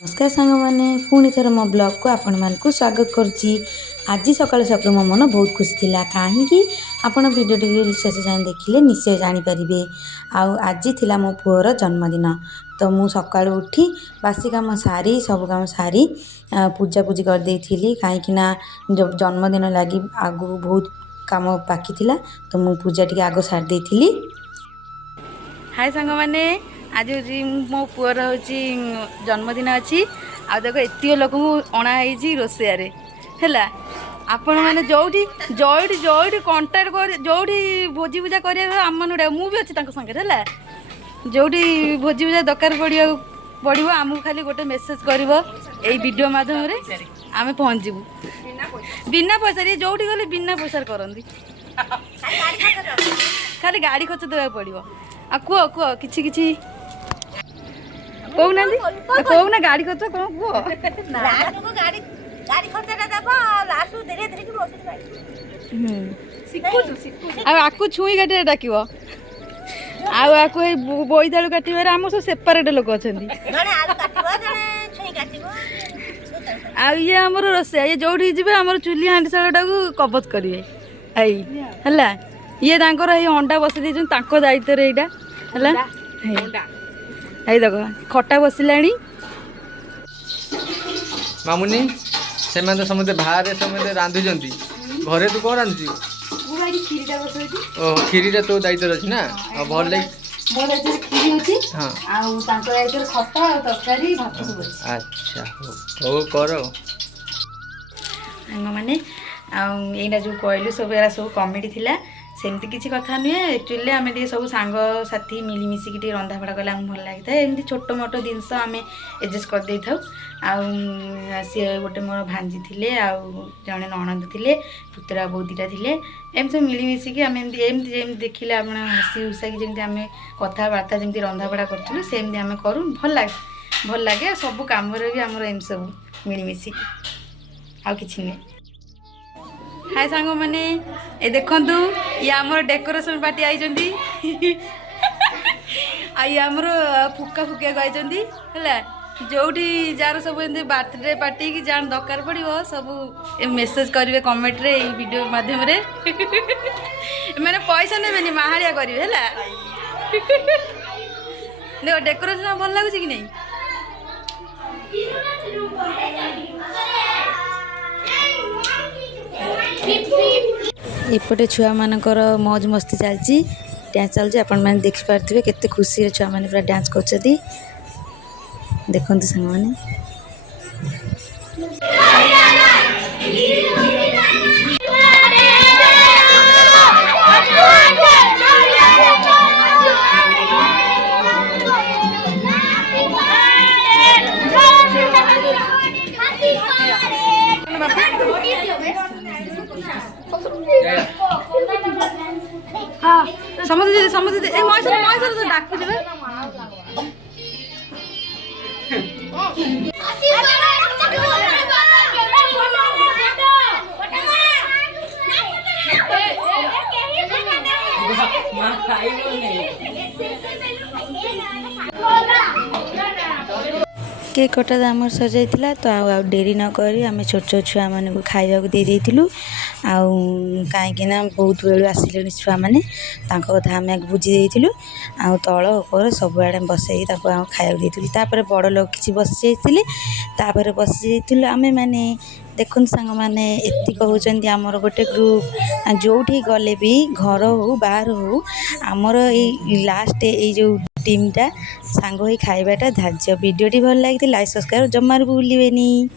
नमस्कार सांग मैंने पुणी थर मो ब्लॉग को आपण मानक स्वागत करुच्ची। आज सकाल सकाल मो मन बहुत खुशी थिला कहीं आपण भिडियो शेष जाए देखिले निश्चय जानीपारे। आज थिला मो पुअर जन्मदिन तो मु सका उठी बासी कम सारी सब कम सारी पूजा पूजी करदे कहीं जन्मदिन लगी आगु बहुत काम बाकी थिला तो मु पूजा टी आग सारी देती। हाय सांग मैंने आज हूँ मो पुअर हूँ जन्मदिन अच्छी आ देख एत लोक अणाई रोषेय है आपण मैंने जोटी जोटी जोटी कंटाक्ट कर जोटी भोजी भूजा करम मुझे अच्छी संगे है जोटी भोजी भूजा दरकार पड़ो आमको खाली गोटे मेसेज कर वीडियो मध्यम आम पहुँचू बिना पैसा जोटी गले बिना पैसा करती खाली गाड़ी खर्च देवा पड़ो आ कह कह कि कहना कहना गाड़ी खर्च कौन कह आपको छुई काटे डाक बोईतालू काटार आम सब सेपरेट लोक अच्छा ये आम रोषे ये जो आम चूली हांडीशाला कबज करेंगे है ये अंडा बस दायित्व यहाँ है देख खटा बसला मामुनी से समझे बाहर समझे रांधुंट घरे तू कौन रांधु ओह खीरीटा तो दायित्व अच्छी ना भल लगे अच्छा हो कर मैंने यहाँ जो कहलु सब एरा सब कमेडी थिला सेमती किसी कथा नुहे एक्चुअली आम सब सांग साथी मिलमिशिकी रंधाबढ़ा कले भल लगी था एमती छोट मोट जिनस आम एडजस्ट कर दे था सी गोटे मोर भांजी थे जड़े नणंद थे पुतरा बो दीटा थे एम सब मिलमिशिकी आम एमती देखिले आप हसी हुसाकी जमी आम कथबार्ता जमी रंधाबढ़ा करूँ सेमती आम करूँ भल लगे सब कम भी आम एम सब मिलमिशिकी आ कि नहीं। हाय सांग मैंने ए देखंतु ये आमर डेकोरेशन पार्टी आई आमर फुका फुकिया आई है जोटी जार सब बर्थडे पार्टी कि जान दरकार पड़ो सब मेसेज करेंगे कमेंट रे वीडियो माध्यम रे मैंने पैसा ने माहाड़िया करेंगे है देख डेकोरेशन भल लगुच कि नहीं एपटे छुआ मानकर मौज मस्ती चलती डांस चलती आपण मैंने देखिपे केते खुशी छुआ मैंने पूरा डांस कर देखते सांग मैंने हाँ समझ ए महेश तो डाक केक कटा आम सजाई तो आ डेरी नक आम छोट छोट छुआ मान खावा दे देलु कहीं बहुत बेलू आसिले छुआ मैंने कथा आम बुझी देलु तल उपर सब आड़े बसई खाया देलु बड़ लोग किसी बसी जाते बसी जाइलु आम मैंने देखु सांग मैंने एति कहते आमर गोटे ग्रुप जो गले भी घर हो बाहर हो आमर लास्ट ये टीमटा सांग हो खाइबाटा धार्य वीडियोटी भल लगी लाइक सब्सक्राइब जमार भूलें।